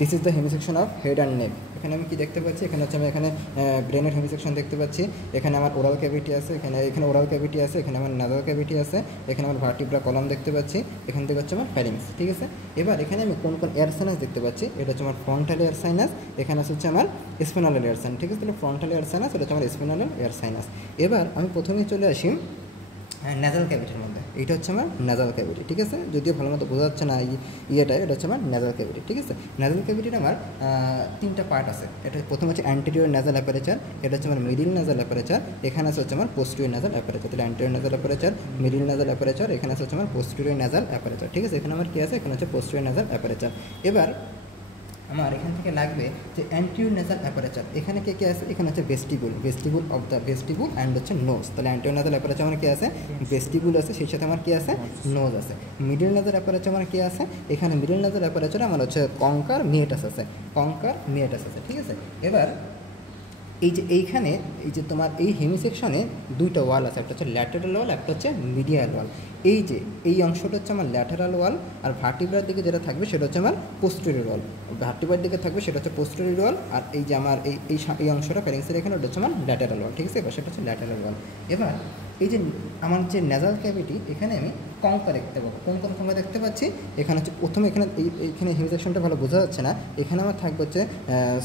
This is the hemisection of head and neck. এখানে আমি কি দেখতে পাচ্ছি, এখানে হচ্ছে আমি এখানে ব্রেনের হেমিসেকশন দেখতে পাচ্ছি, এখানে আমার ওরাল ক্যাভিটি আছে, এখানে ওরাল ক্যাভিটি আছে, এখানে আমার নাজাল ক্যাভিটি আছে, এখানে আমার ভার্টিব্রা কলাম দেখতে পাচ্ছি, এখান থেকে হচ্ছে আমার ফ্যারিংস। ঠিক আছে, এবার এখানে আমি কোন কোন এয়ার সাইনাস দেখতে পাচ্ছি, এটা হচ্ছে আমার ফ্রন্টাল এয়ার সাইনাস, এখানে হচ্ছে আমার স্পিনাল এয়ার সাইনাস। ঠিক আছে, তাহলে ফ্রন্টাল এয়ার সাইনাস, এটা হচ্ছে আমার স্পিনাল এয়ার সাইনাস। এবার আমি প্রথমেই চলে আসি ন্যাজাল ক্যাভিটির মধ্যে। এইটা হচ্ছে আমার ন্যাজাল ক্যাভিটি। ঠিক আছে, যদিও ভালো মতো বোঝা যাচ্ছে না এটা হচ্ছে আমার ন্যাজাল ক্যাভিটি। ঠিক আছে, ন্যাজাল ক্যাভিটির আমার তিনটা পার্ট আছে। এটা প্রথম হচ্ছে অ্যান্টেরিয়র ন্যাজাল অ্যাপারেচার, এটা হচ্ছে আমার মিডিল ন্যাজাল অ্যাপারেচার, এখানে আছে হচ্ছে আমার পোস্টেরিয়র ন্যাজাল অ্যাপারেচার। তাহলে anterior nasal aperture, middle nasal aperture, এখানে আছে হচ্ছে আমার পোস্টেরিয়র ন্যাজাল অ্যাপারেচার। ঠিক আছে, এখানে আমার কী আছে, এখানে হচ্ছে পোস্টেরিয়র ন্যাজাল অ্যাপারেচার। এবার আমার এখান থেকে লাগবে যে অ্যান্টেরিয়র ন্যাজাল অ্যাপারেচার, এখানে কে আছে, এখানে হচ্ছে vestibule of the vestibule and হচ্ছে নোজ। তাহলে অ্যান্টেরিয়র ন্যাজাল অ্যাপারেচার আমার কী আছে, ভেস্টিবুল আছে, সেই সাথে আমার কী আছে, নোজ আছে। মিডল ন্যাজাল অ্যাপারেচার আমার কী আছে, এখানে মিডল ন্যাজাল অ্যাপারেচার আমার হচ্ছে কঙ্কার মিয়েটাস আছে, ঠিক আছে। এবার এইখানে এই যে তোমার এই হেমিসেকশনে দুইটা ওয়াল আছে, একটা হচ্ছে ল্যাটেরাল ওয়াল, একটা হচ্ছে মিডিয়াল ওয়াল। এই অংশটা হচ্ছে আমার ল্যাটেরাল ওয়াল, আর ভার্টিব্রার দিকে যেটা থাকবে সেটা হচ্ছে আমার পোস্টেরিয়র ওয়াল। ভার্টিব্রার দিকে থাকবে সেটা হচ্ছে পোস্টেরিয়র ওয়াল, আর এই যে আমার এই অংশটা ফ্যারিংসের এখানে ওটা হচ্ছে আমার ল্যাটেরাল ওয়াল। ঠিক আছে, এবার সেটা হচ্ছে ল্যাটেরাল ওয়াল। এবার এই যে আমার যে ন্যাজাল ক্যাভিটি, এখানে আমি কঙ্কা দেখতে পাবো। কোন কোন কঙ্কা দেখতে পাচ্ছি, এখানে হচ্ছে প্রথমে এইখানে হেমিসেকশনটা ভালো বোঝা যাচ্ছে না, এখানে আমার থাকবে হচ্ছে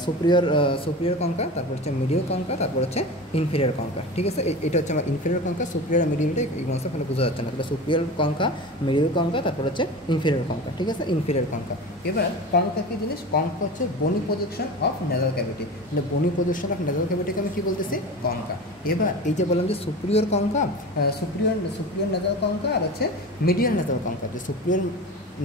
সুপিরিয়র কঙ্কা, তারপর হচ্ছে মিডিয়াল কঙ্কা, তারপর হচ্ছে ইনফেরিয়র কঙ্কা। ঠিক আছে, এটা হচ্ছে আমার ইনফেরিয়র কঙ্কা, সুপিরিয়র আর মিডিয়ালটা এই অংশটা ভালো বোঝা যাচ্ছে না, তাহলে সুপিরিয়র কঙ্কা, মিডিয়াল কঙ্কা, তারপর হচ্ছে ইনফেরিয়র কঙ্কা। ঠিক আছে, ইনফেরিয়র কঙ্কা। এবার কঙ্কা কী জিনিস, কঙ্কা হচ্ছে বনি প্রজেকশন অফ ন্যাজাল ক্যাভিটি, তাহলে বনি প্রজেকশন অফ ন্যাজাল ক্যাভিটিকে আমি কী বলতেছি, কঙ্কা। এবার এই যে বললাম যে সুপিরিয়র কঙ্কা, সুপিরিয়র ন্যাজাল কঙ্কা আর হচ্ছে মিডিয়াল ন্যাজাল কঙ্কা, যে সুপিরিয়র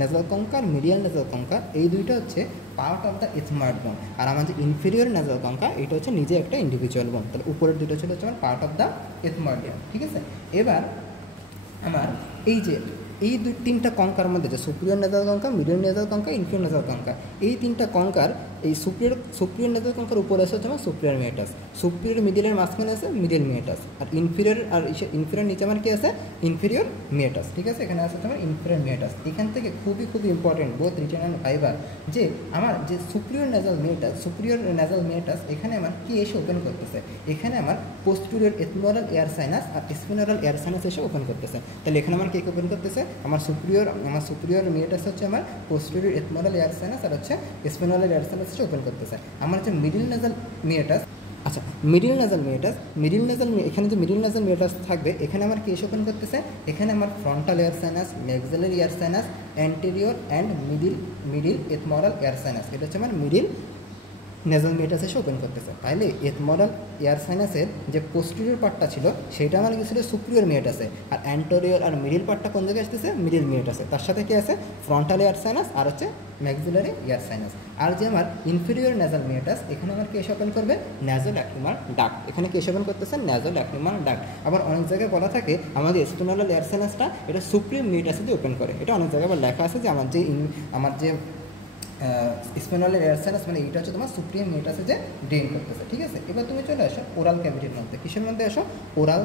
ন্যাজাল কঙ্কা আর মিডিয়াল ন্যাজাল কঙ্কা এই দুইটা হচ্ছে পার্ট অফ দ্য এথময়েড বোন, আর আমার যে ইনফেরিয়র ন্যাজাল কঙ্কা এটা হচ্ছে নিজে একটা ইন্ডিভিজুয়াল বোন। তাহলে উপরের দুটো ছিল হচ্ছে আমার পার্ট অফ দ্য এথময়েড বোন। ঠিক আছে, এবার আমার এই তিনটা কঙ্কার মধ্যে যে superior nasal concha, medial nasal concha, inferior nasal concha, এই তিনটা কঙ্কার এই সুপিরিয়র ন্যাজাল কঙ্কার উপরে আছে হচ্ছে আমার সুপিরিয়র মিয়েটাস, সুপিরিয়র মিডিলের মাঝখানে আছে মিডিয়াল মিয়েটাস, আর ইনফেরিয়র নিচে আমার কি আছে, ইনফেরিয়র মিয়েটাস। ঠিক আছে, এখানে আছে তোমার ইনফেরিয়র মিয়েটাস। এখান থেকে খুবই ইম্পর্টেন্ট বোথ রিটেন অ্যান্ড ভাইবার, যে আমার যে সুপিরিয়র ন্যাজাল মিয়েটাস এখানে আমার কি এসে ওপেন করতেছে, এখানে আমার পোস্টেরিয়র এথমোরাল এয়ার সাইনাস আর স্পিনারাল এয়ার সাইনাস এসে ওপেন করতেছে। তাহলে এখানে আমার কে ওপেন করতেছে, আমার সুপিরিয়র মিয়েটাস হচ্ছে আমার পোস্টেরিয়র এথমোরাল এয়ার সাইনাস আর হচ্ছে স্পিনারাল এয়ার সাইনাস এসে ওপেন করতেছে। আমার হচ্ছে মিডিল ন্যাজাল মিয়েটাস, আচ্ছা মিডিল ন্যাজাল এখানে যে মিডিল ন্যাজাল মিয়েটাস থাকবে, এখানে আমার কি এসে ওপেন করতেছে, এখানে আমার frontal air sinus, maxillary air sinus, anterior and middle ethmoidal air sinus, এটা হচ্ছে আমার মিডিল ন্যাজাল মিয়েটাস এসে ওপেন করতেছে। তাহলে এথমোরাল এয়ার সাইনাসের যে পোস্টেরিয়র পার্টটা ছিল সেটা আমার গেছিলো সুপিরিয়র মিয়েটাসে, আর অ্যান্টেরিয়র আর মিডিল পার্টটা কোন জায়গায় আসতেছে, মিডিল মিয়েটাসে। তার সাথে কি আছে, ফ্রন্টাল এয়ার সাইনাস আর হচ্ছে ম্যাক্সিলারি এয়ার সাইনাস। আর যে আমার ইনফেরিয়র ন্যাজাল মিয়েটাস, এখানে আমার কি এসে ওপেন করবে, ন্যাজোল্যাক্রিমাল ডাক্ট, এখানে কি এসে ওপেন করতেছে, ন্যাজোল্যাক্রিমাল ডাক্ট। আবার অনেক জায়গায় বলা থাকে আমাদের স্পিনারাল এয়ার সাইনাসটা এটা সুপ্রিম মিয়েটাসে দিয়ে ওপেন করে, এটা অনেক জায়গায় আবার লেখা আছে যে আমার যে স্পিনাল এয়ার সাইনাস মানে এইটা হচ্ছে তোমার সুপ্রিম মিয়েটাসে যে ড্রেন করতেছে। ঠিক আছে, এবার তুমি চলে আসো ওরাল ক্যাভিটির মধ্যে। কিসের মধ্যে আসো, ওরাল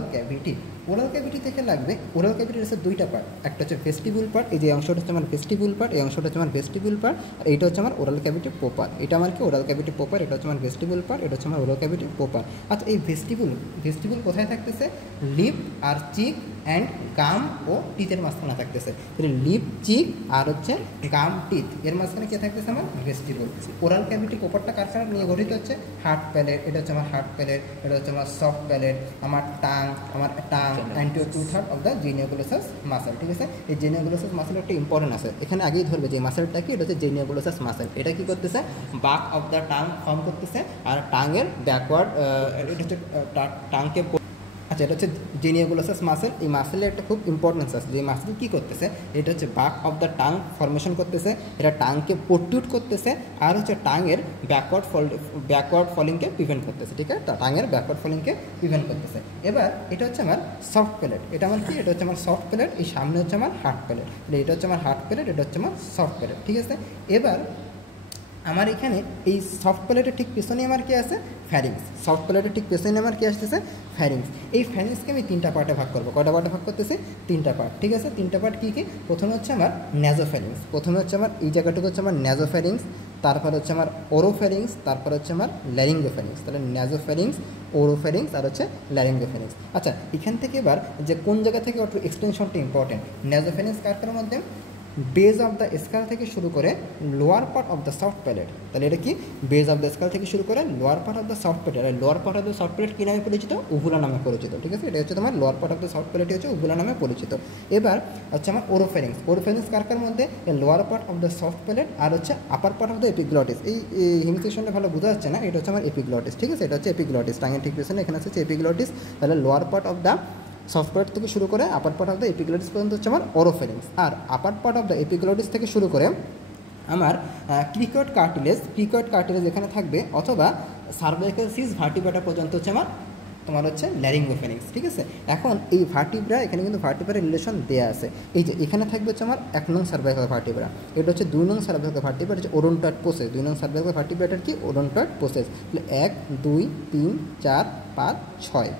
ক্যাভিটি থেকে লাগবে, ওরাল ক্যাভিটির হচ্ছে দুইটা পার্ট, একটা হচ্ছে ভেস্টিবুল পার্ট, এই যে অংশটা হচ্ছে আমার ভেস্টিবুল পার্ট, এই অংশটা হচ্ছে আমার ভেস্টিবুল পার্ট, আর এইটা হচ্ছে আমার ওরাল ক্যাভিটি প্রপার। এটা আমার কি ওরাল ক্যাভিটি প্রপার, এটা হচ্ছে আমার ভেস্টিবুল পার্ট, এটা হচ্ছে আমার ওরাল ক্যাভিটি প্রপার। আচ্ছা, এই ভেস্টিবুল কোথায় থাকতেছে, লিপ আর চিক অ্যান্ড গাম ও টিথের মাঝখানে থাকতেছে। তাহলে লিপ, চিক আর হচ্ছে গাম, টিথ, এর মাঝখানে কে থাকতেছে, আমার ভেস্টিবুল। ওরাল ক্যাভিটি প্রপারটা কার নিয়ে গঠিত হচ্ছে, হার্ট প্যালেট, এটা হচ্ছে আমার হার্ট প্যালেট, এটা হচ্ছে আমার সফট প্যালেট, আমার টাং অ্যান্টিওর 2/3 অফ দ্য জেনিওগ্লোসাস মাসেল। ঠিক আছে, এই জেনিওগ্লোসাস মাসেল একটা ইম্পর্টেন্ট আছে, এখানে আগেই ধরবে যে মাসেলটা কি, এটা হচ্ছে জেনিওগ্লোসাস মাসেল। এটা কি করতেছে, বাক অফ দ্য টাং ফর্ম করতেছে, আর টাঙের ব্যাকওয়ার্ড, এটা হচ্ছে টাংকে, আচ্ছা এটা হচ্ছে জেনিওগ্লোসাস মাসেল। এই মাসেলের একটা খুব ইম্পর্টেন্স আছে, যে মাসেল কী করতেছে, এটা হচ্ছে বাক অফ দ্য টাং ফর্মেশন করতেছে, এটা টাংকে প্রোটিউট করতেছে, আর হচ্ছে টাঙের ব্যাকওয়ার্ড ফলিংকে প্রিভেন্ট করতেছে। ঠিক আছে, টাঙের ব্যাকওয়ার্ড ফলিংকে প্রিভেন্ট করতেছে। এবার এটা হচ্ছে আমার সফট প্যালেট, এটা আমার কি, এটা হচ্ছে আমার সফট প্যালেট, এই সামনে হচ্ছে আমার হার্ড প্যালেট, এটা হচ্ছে আমার হার্ড প্যালেট, এটা হচ্ছে আমার সফট প্যালেট। ঠিক আছে, এবার আমার এখানে এই সফট প্যালেটের ঠিক পেছনে আমার কি আছে, ফ্যারিংস। সফট প্যালেটের ঠিক পেছনে আমার কি আসতেছে, ফ্যারিংস। এই ফ্যারিংসকে আমি তিনটা পার্টে ভাগ করবো। কয়টা পার্টে ভাগ করতেছি, তিনটা পার্ট। ঠিক আছে, তিনটা পার্ট কী কী, প্রথমে হচ্ছে আমার ন্যাজোফ্যারিংস, প্রথমে হচ্ছে আমার এই জায়গাটুকু হচ্ছে আমার ন্যাজোফ্যারিংস, তারপর হচ্ছে আমার ওরোফ্যারিংস, তারপর হচ্ছে আমার ল্যারিঙ্গোফ্যারিংস। তাহলে ন্যাজোফ্যারিংস, ওরোফ্যারিংস আর হচ্ছে ল্যারিঙ্গোফ্যারিংস। আচ্ছা, এখান থেকে এবার যে কোন জায়গা থেকে একটু এক্সটেনশনটা ইম্পর্টেন্ট। ন্যাজোফ্যারিংস কার মধ্যে বেজ অফ দ্য স্কাল থেকে শুরু করে lower part of the soft palette. তাহলে এটা কি বেজ অফ দ্য স্কাল থেকে শুরু করে lower part of the soft palate. আর lower part of the soft palate কী নামে পরিচিত? উভুলা নামে পরিচিত। ঠিক আছে, এটা হচ্ছে তোমার lower part of the soft palette হচ্ছে উভুলা নামে পরিচিত। এবার হচ্ছে আমার ওরোফ্যারিংস। ওরোফ্যারিংস কার মধ্যে lower part of the soft palate আর হচ্ছে upper part of the epiglottis. এই হেমিসেকশনটা ভালো বোঝা যাচ্ছে না, এটা হচ্ছে আমার এপিগ্লটিস। ঠিক আছে, এটা হচ্ছে এপিগ্লটিস, টাঙের ঠিক পিছনে এখানে হচ্ছে এপিগ্লটিস। তাহলে lower part of the soft part থেকে শুরু করে upper part of the epiglottis পর্যন্ত হচ্ছে আমার ওরোফ্যারিংস। আর upper part of the epiglottis থেকে শুরু করে আমার ক্রিকয়েড কার্টিলেজ এখানে থাকবে, অথবা সার্ভাইকাল সিস ভার্টিব্রাটা পর্যন্ত হচ্ছে তোমার হচ্ছে ল্যারিঙ্গোফ্যারিংস। ঠিক আছে, এখন এই ভার্টিব্রা, এখানে কিন্তু ভার্টিব্রার রিলেশন দেওয়া আছে। এই যে এখানে থাকবে হচ্ছে আমার 1 নং সার্ভাইকাল ভার্টিব্রা, এটা হচ্ছে 2 নং সার্ভাইকাল ভার্টিব্রা, হচ্ছে ওডোনটয়েড প্রসেস। 2 নং সার্ভাইকাল ভার্টিব্রাটার কি? ওডোনটয়েড প্রসেস। তাহলে 1 2 3 4 5 6,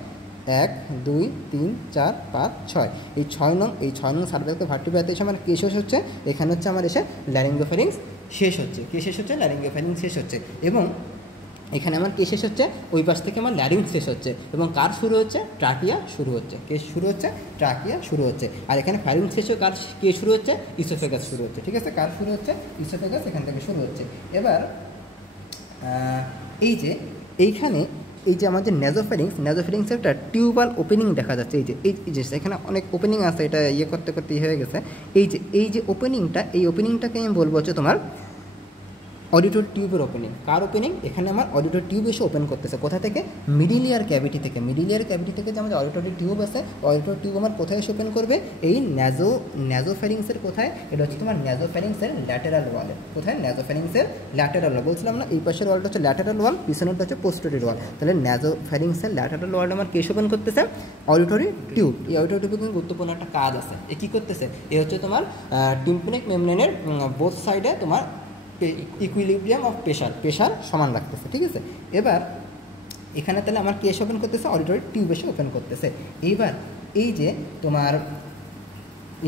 1 2 3 4 5 6, এই 6 নং সার্ভাইকাল ভার্টিব্রাতে এসে আমার কে শেষ হচ্ছে? এখানে হচ্ছে আমার এসে ল্যারিঙ্গোফ্যারিংস শেষ হচ্ছে। কে শেষ হচ্ছে? ল্যারিঙ্গোফ্যারিংস শেষ হচ্ছে। এবং এখানে আমার কে শেষ হচ্ছে? ওই পাশ থেকে আমার ল্যারিংস শেষ হচ্ছে। এবং কার শুরু হচ্ছে? ট্রাকিয়া শুরু হচ্ছে। কে শুরু হচ্ছে? ট্রাকিয়া শুরু হচ্ছে। আর এখানে ফ্যারিংস শেষ কার কে শুরু হচ্ছে? ইসোফেগাস শুরু হচ্ছে। ঠিক আছে, কার শুরু হচ্ছে? ইসোফেগাস এখান থেকে শুরু হচ্ছে। এবার এই যে এইখানে এই যে আমাদের ন্যাজোফ্যারিংসের একটা টিউবাল ওপেনিং দেখা যাচ্ছে। এই যে এখানে অনেক ওপেনিং আছে, এটা করতে করতে হয়ে গেছে। এই যে ওপেনিংটা, এই ওপেনিংটাকে আমি বলবো হচ্ছে তোমার অডিটরি টিউবের ওপেনিং। কার ওপেনিং? এখানে আমার অডিটরি টিউব এসে ওপেন করতেছে। কোথা থেকে? মিডিল ইয়ার ক্যাভিটি থেকে। মিডিল ইয়ার ক্যাভিটি থেকে যে আমাদের অডিটরি টিউব আছে, অডিটরি টিউব আমার কোথায় এসে ওপেন করবে? এই ন্যাজোফ্যারিংসের কোথায়? এটা হচ্ছে তোমার ন্যাজোফ্যারিংসের ল্যাটেরাল ওয়ালে। কোথায়? ন্যাজোফ্যারিংসের ল্যাটেরাল ওয়াল। বলছিলাম না এই পাশের ওয়ালটা হচ্ছে ল্যাটেরাল ওয়াল, পিছনেরটা হচ্ছে পোস্টেরিয়র ওয়াল। তাহলে ন্যাজোফ্যারিংসের ল্যাটেরাল ওয়ালটা আমার কে ওপেন করতেছে? Auditory tube. এই অডিটরি টিউবে কিন্তু গুরুত্বপূর্ণ একটা কাজ আছে। এ কী করতেছে? এ হচ্ছে তোমার টিম্পানিক মেমব্রেনের বোথ সাইডে তোমার ইকুইলিব্রিয়াম অফ প্রেশার সমান রাখতেছে। ঠিক আছে, এবার এখানে তাহলে আমার কে এসে ওপেন করতেছে? অডিটরি টিউব এসে ওপেন করতেছে। এইবার এই যে তোমার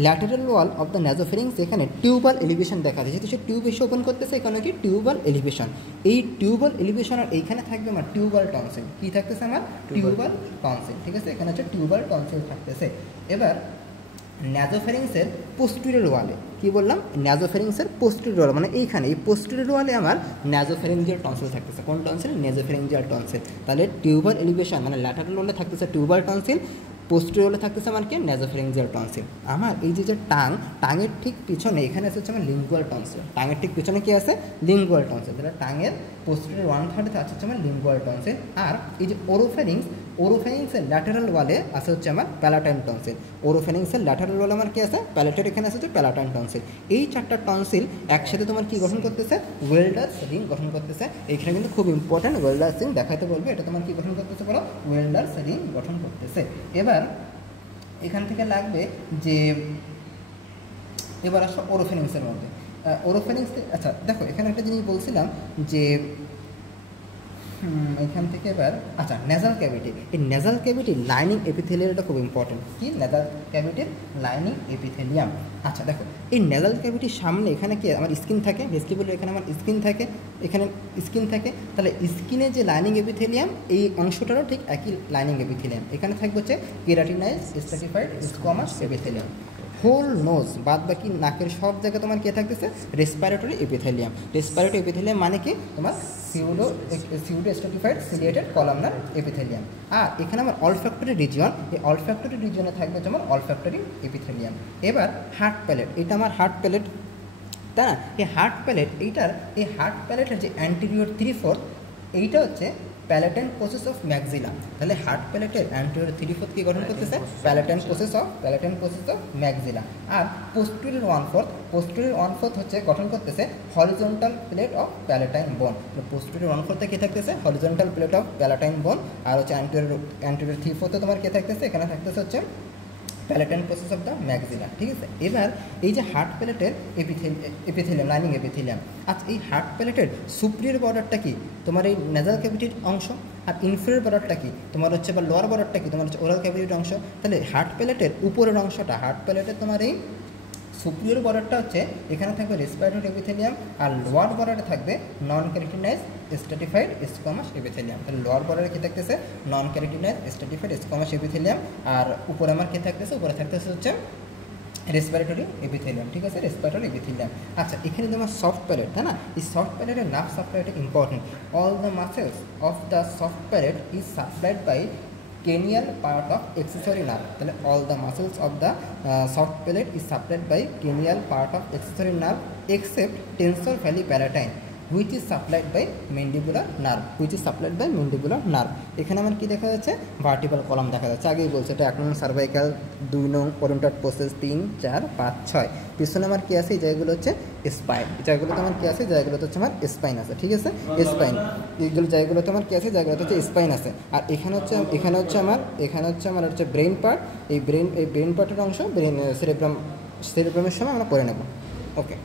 ল্যাটেরাল ওয়াল অফ দ্য ন্যাজোফ্যারিংস, এখানে টিউবাল এলিভেশন দেখা যায়। যেহেতু সে টিউব এসে ওপেন করতেছে, এখানে কি টিউবাল এলিভেশন। এই টিউবাল এলিভেশন আর এইখানে থাকবে আমার টিউবাল টনসিল। কী থাকতেছে আমার? Tubal tonsil. ঠিক আছে, এখানে হচ্ছে টিউবাল টনসিল থাকতেছে। এবার ন্যাজোফ্যারিংসের পোস্টেরিয়র ওয়ালে, কি বললাম? ন্যাজোফ্যারিংসের পোস্টেরিয়র ওয়াল, মানে এইখানে এই পোস্টেরিয়র ওয়ালে আমার ন্যাজোফ্যারিঞ্জিয়াল টনসিল থাকতেছে। কোন টনসিল? ন্যাজোফ্যারিঞ্জিয়াল টনসিল। তাহলে টিউবাল এলিভেশন মানে ল্যাটারাল ওয়ালে থাকতেছে টিউবাল টনসিল, পোস্টেরিয়র ওয়ালে থাকতেছে আমার কি? ন্যাজোফ্যারিঞ্জিয়াল টনসিল। আমার এই যে টাঙের ঠিক পিছনে এখানে হচ্ছে আমার লিঙ্গুয়াল টনসিল। টাঙের ঠিক পিছনে কি আছে? Lingual tonsil. তাহলে টাঙের পোস্টেরিয়র 1/3 আছে আমার লিঙ্গুয়াল টনসিল। আর এই যে ওরোফ্যারিংসের ল্যাটারাল ওয়ালে আছে হচ্ছে আমার প্যালাটাইন টনসিল। ওরোফ্যারিংসের ল্যাটারাল ওয়ালে আমার কি আছে? প্যালেটের এখানে আছে হচ্ছে প্যালাটাইন টনসিল। এই 4টা টনসিল একসাথে তোমার কি গঠন করতেছে? ওয়েল্ডার্স রিং গঠন করতেছে। এখানে কিন্তু খুব ইম্পর্ট্যান্ট, ওয়েল্ডার্স রিং দেখাতে বলবে। এটা তোমার কি গঠন করতেছে বলো? ওয়েল্ডার্স রিং গঠন করতেছে। এবার এখান থেকে লাগবে যে এবার আসো ওরোফ্যারিংসের মধ্যে। ওরোফ্যারিংস, আচ্ছা দেখো এখানে একটা জিনিস বলছিলাম যে এখান থেকে এবার আচ্ছা নেজাল ক্যাভিটি। এই নেজাল ক্যাভিটি লাইনিং এপিথেলিয়ামটা খুব ইম্পর্টেন্ট। কি? নেজাল ক্যাভিটির লাইনিং এপিথেলিয়াম। আচ্ছা দেখো এই নেজাল ক্যাভিটির সামনে এখানে কি আমার স্কিন থাকে? ভেস্টিবুলের এখানে আমার স্কিন থাকে, এখানে স্কিন থাকে। তাহলে স্কিনে যে লাইনিং এপিথেলিয়াম, এই অংশটারও ঠিক একই লাইনিং এপিথেলিয়াম। এখানে থাকবে হচ্ছে keratinize stratified squamous epithelium. Whole nose বাদ বাকি নাকের সব জায়গায় তোমার কে থাকতেছে? Respiratory epithelium. রেসপিরেটরি এপিথেলিয়াম মানে কি? তোমার pseudostratified ciliated columnar epithelium. আর এখানে আমার অলফ্যাক্টরি রিজিয়ন, এই অলফ্যাক্টরি রিজিয়নে থাকবে যেমন অলফ্যাক্টরি এপিথেলিয়াম। এবার হার্ট প্যালেট, এটা আমার হার্ট প্যালেট, তাই না? এই হার্ট প্যালেটের যে অ্যান্টেরিয়র 3/4 এইটা হচ্ছে প্যালেটাইন প্রসেস অফ ম্যাক্সিলা। তাহলে হার্ট প্যালেটের অ্যান্টেরিয়র 3/4 কি গঠন করতেছে? Palatine process of maxilla. আর পোস্টেরিয়র 1/4 হচ্ছে গঠন করতেছে horizontal plate of palatine bone. Posterior 1/4 কে থাকতেছে? হরিজন্টাল প্লেট অফ প্যালেটাইন বোন। আর হচ্ছে অ্যান্টেরিয়র 3/4 তোমার কে থাকতেছে? এখানে থাকতেছে হচ্ছে palatine process of the maxilla. ঠিক আছে, এবার এই যে হার্ট প্যালেটের এপিথেলিয়াম, লাইনিং এপিথেলিয়াম। আচ্ছা এই হার্ট প্যালেটের সুপ্রিয়র বর্ডারটা কি? তোমার এই নেজাল ক্যাভিটির অংশ। আর ইনফেরিয়র বর্ডারটা কি? তোমার হচ্ছে বা লোয়ার বর্ডারটা কি? তোমার হচ্ছে ওরাল ক্যাভিটির অংশ। তাহলে হার্ট প্যালেটের উপরের অংশটা, হার্ট প্যালেটের তোমার এই সুপিরিয়র বর্ডারটা হচ্ছে এখানে থাকবে রেসপিরেটরি এপিথেলিয়াম, আর লোয়ার বর্ডারে থাকবে নন ক্যারোটিনাইজ স্ট্র্যাটিফাইড স্কোয়ামাস এপিথেলিয়াম। তাহলে লোয়ার বর্ডারে কী থাকতেছে? নন ক্যারোটিনাইজ স্ট্র্যাটিফাইড স্কোয়ামাস এপিথেলিয়াম, আর উপরে আমার কী থাকতেছে? উপরে থাকতেছে হচ্ছে রেসপিরেটরি এপিথেলিয়াম। ঠিক আছে, রেসপিরেটরি এপিথেলিয়াম। আচ্ছা, এখানে যেমন সফট প্যালেট, তাই না? এই সফট প্যালেটের নার্ভ সাপ্লাইটা important. All the muscles of the soft palate is supplied by cranial part of accessory nerve। তাহলে all the muscles of the soft palate is supplied by cranial part of accessory nerve except tensor valley palatine which is supplied by mandibular nerve, which is supplied by mandibular nerve। এখানে আমার কি দেখা যাচ্ছে? Vertebral column দেখা যাচ্ছে। আগেই বলছে এটা 1 নং সার্ভাইকাল, 2 নং ওরিয়েন্টেড প্রসেস, 3, 4, 5, 6। পিছনে আমার কি আছে? এই জায়গাগুলো হচ্ছে স্পাইন। এই জায়গাগুলোতে আমার কি আছে? জায়গাগুলোতে হচ্ছে আমার স্পাইন আছে। ঠিক আছে, স্পাইন। এইগুলো জায়গাগুলোতে আমার কি আছে? জায়গাগুলোতে হচ্ছে স্পাইন আছে। আর এখানে হচ্ছে আমার হচ্ছে ব্রেন পার্ট। এই ব্রেন পার্টের অংশ ব্রেন সেরেব্রামের সময় আমরা করে নেব। ওকে।